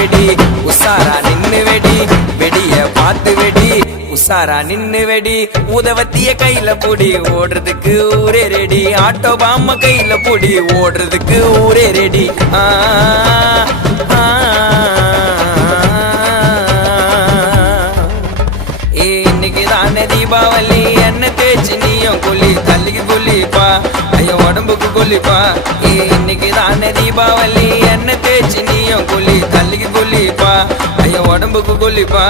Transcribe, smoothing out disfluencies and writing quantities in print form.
வெடி உசாரா நின்னு வெடி வெடிய பார்த்து வெடி உசாரா நின்னு வெடி உதவத்திய கையில புடி ஓடுறதுக்கு ஊரே ரெடி ஆட்டோ பாம கையில புடி ஓடுறதுக்கு ஊரே ரெடி இன்னைக்கு தானே தீபாவளி என்ன தேய்ச்சி நீயும் குளி தள்ளிக்கு குளிப்பா ஐயோ உடம்புக்கு குளிப்பா இன்னைக்கு தானே தீபாவளி என்ன தேய்ச்சி நீயும் குளி தள்ளிக்கு குளிப்பா ஐயோ உடம்புக்கு குளிப்பா